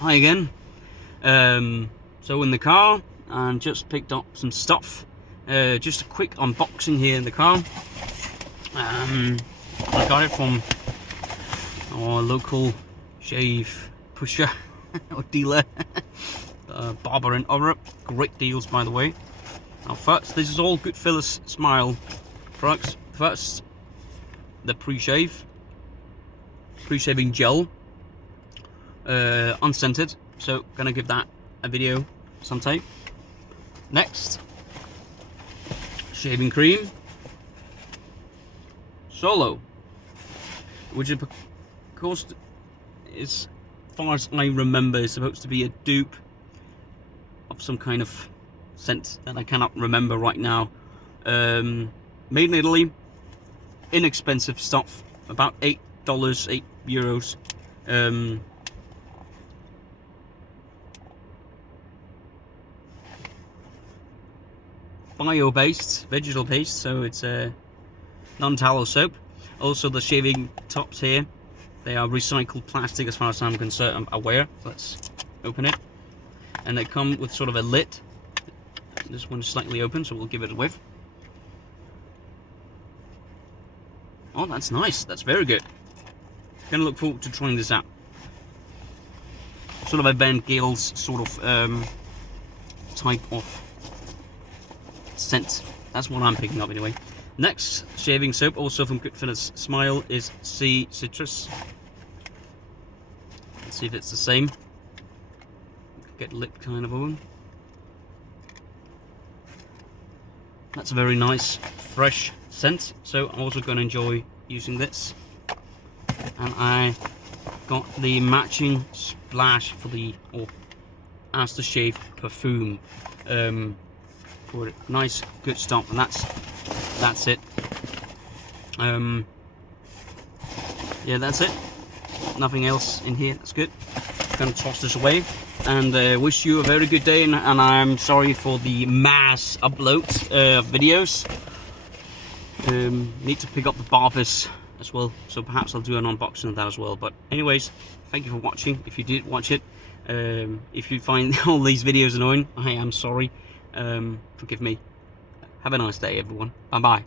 Hi again. So in the car and just picked up some stuff. Just a quick unboxing here in the car. I got it from our local shave pusher or dealer, Barber in Orup. Great deals, by the way. Now first, this is all Goodfellas Smile products. First, the pre-shaving gel, unscented, so gonna give that a video sometime. Next, shaving cream solo, which of course is, as far as I remember, is supposed to be a dupe of some kind of scent that I cannot remember right now. Made in Italy, inexpensive stuff, about $8, €8. Bio-based, vegetal based, so it's a non-tallow soap. Also the shaving tops here, they are recycled plastic as far as I'm concerned, I'm aware. Let's open it. And they come with sort of a lid. This one is slightly open, so we'll give it a whiff. Oh, that's nice. That's very good. Gonna look forward to trying this out. Sort of a Van Gale's sort of type of scent. That's what I'm picking up anyway. Next shaving soap, also from Goodfellas Smile, is Sea Citrus. Let's see if it's the same. Get lip kind of on. That's a very nice, fresh scent. So I'm also going to enjoy using this. And I got the matching splash for the aftershave perfume. For nice, good stuff, and that's it. Yeah, that's it. Nothing else in here. That's good. Gonna toss this away and wish you a very good day. And I'm sorry for the mass upload of videos. Need to pick up the barbers as well, so perhaps I'll do an unboxing of that as well. But anyways, thank you for watching. If you did watch it, if you find all these videos annoying, I am sorry. Forgive me. Have a nice day, everyone. Bye bye.